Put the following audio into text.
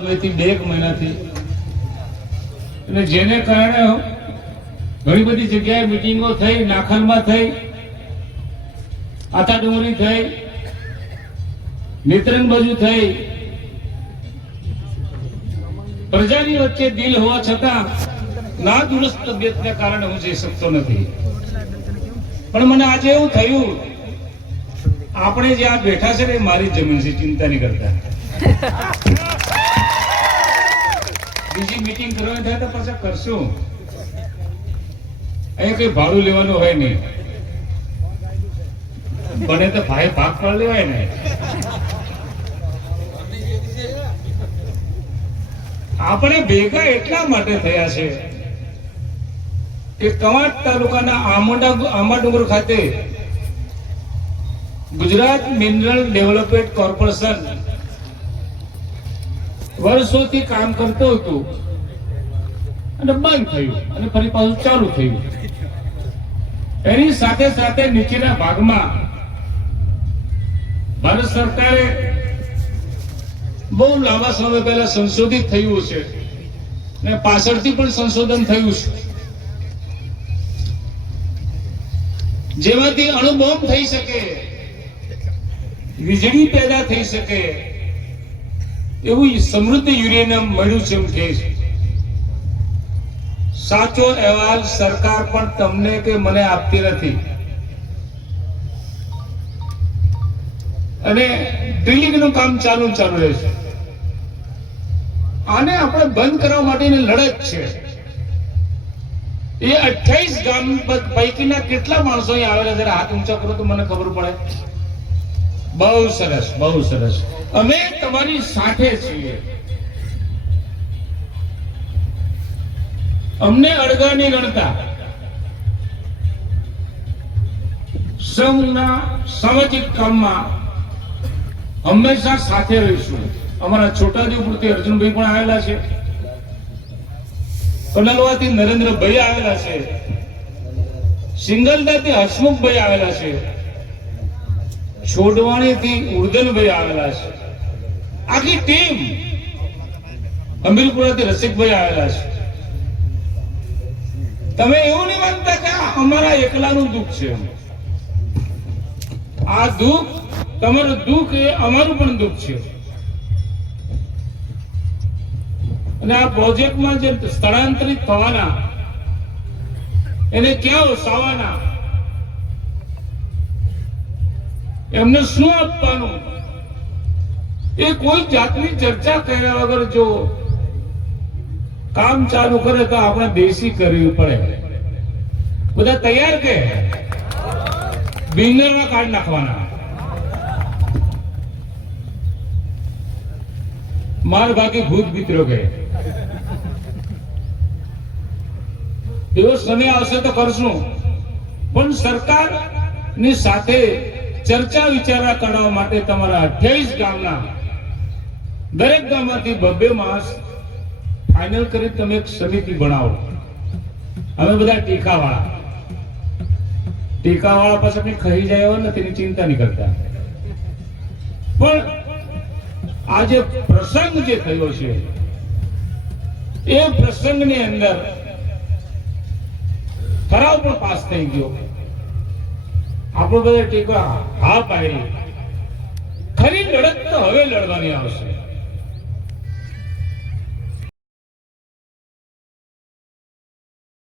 સમયથી બે મહિનાથી. અને જેને કારણે ઘણી બધી જગ્યાએ મિટિંગો થઈ નાખલમાં થઈ ડુંગરી થઈ, નેત્રંગ બાજુ થઈ. પ્રજાની વચ્ચે દિલ હોવા છતાં ના દુરસ્ત તબિયતને કારણે હું જઈ શકતો નથી. પણ મને આજે એવું થયું, આપણે જ્યાં બેઠા છે ને મારી જમીન છે, ચિંતા નહીં કરતા. બીજી મીટિંગ કરવાની થાય તો પાછા કરશું. અહીંયા કઈ ભાડું લેવાનું હોય નહીં. બને તો ભાઈ ભાગ પણ લેવાય ને. આપણે ભેગા એટલા માટે થયા છે કે કવાંટ તાલુકાના આમોડા આમાડુંગર ખાતે ગુજરાત મિનરલ ડેવલપમેન્ટ કોર્પોરેશન વર્ષોથી કામ કરતો હતો. અને બંધ થયું. અને ફરી પાછું ચાલુ થયું. એની સાથે સાથે નીચેના ભાગમાં ભારત સરકારે બહુ લાંબા સમય પહેલા સંશોધિત થયું છે અને પાછળથી પણ સંશોધન થયું છે. જેમાંથી અણુબોમ્બ થઈ શકે. વીજળી પેદા થઈ શકે. એવું સમૃદ્ધ યુરેનિયમ મળ્યું છે એમ કહે છે. સાચો અહેવાલ સરકાર પણ તમને કે મને આપતી નથી. અને ડ્રિલિંગનું કામ ચાલુ ચાલુ ચાલુ રહેશે. આને આપણે બંધ કરવા માટેની લડત છે. એ અઠ્યાવીસ ગામ પૈકીના કેટલા માણસો અહીં આવેલા જરા હાથ ઊંચા કરો તો મને ખબર પડે. બહુ સરસ બહુ સરસ. અમે તમારી સાથે છીએ. અમને અડગાની ગણતા સૌના સામાજિક કામમાં હંમેશા સાથે રહીશું. અમારા છોટાદેવપુરથી અર્જુનભાઈ પણ આવેલા છે. કનલવાથી નરેન્દ્રભાઈ આવેલા છે. સિંગલદાથી હસમુખભાઈ આવેલા છે. છોડવાણીથી ઉર્દનભાઈ આવેલા છે. આખી ટીમ અમીરપુરાથી રસિકભાઈ આવેલા છે. તમે એવું નહીં માનતા કે અમારા એકલાનું દુઃખ છે આ દુઃખ, તમારું દુઃખ એ અમારું પણ દુઃખ છે. અને આ પ્રોજેક્ટમાં જે સ્થળાંતરિત થવાના, એને ક્યાં વસાવાના એમને શું આપવાનું? એ કોઈ જાતની ચર્ચા કર્યા વગર જો કામ ચાલુ કરે તો આપણે દેશી કરવી પડે. બધા તૈયાર કે? બિંગરમાં કાઢ નાખવાના. માર બાકી ભૂત મિત્રો કે? એવો સમય આવશે તો કરશું. પણ સરકારની સાથે ચર્ચા વિચારણા કરવા માટે તમારા અઠ્યાવીસ ગામના દરેક ગામમાંથી બબ્બે માસ ફાઇનલ કરી તમે એક સમિતિ બનાવો. અમે બધા ટીકાવાળા. ટીકાવાળા પાસે કંઈ ખાઈ જાય એવા નથી, એની ચિંતા નહીં કરતા. પણ આ જે પ્રસંગ જે થયો છે, એ પ્રસંગની અંદર ઠરાવ પણ પાસ થઈ ગયો. આપણો બધા ટીકા હા પાડી ખરી લડત તો હવે લડવાની આવશે.